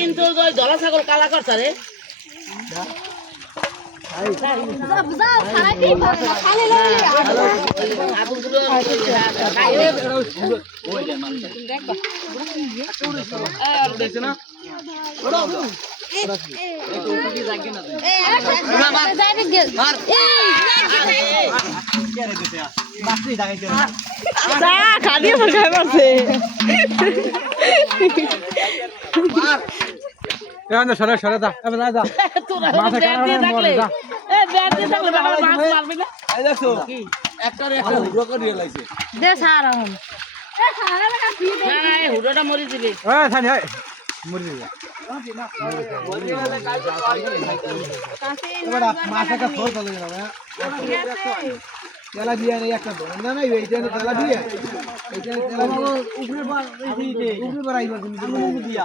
কিন্তু জলা ছাগল কালা করছে রে খাদিয়ে খাই পারছে সরে সরে যা যা হুড়োটা মরি দিবি তেলা দিয়ে একটা না না এইটা তেলা দিয়ে এইটা উপরে উপরে বাড়াইবা তুমি দিয়া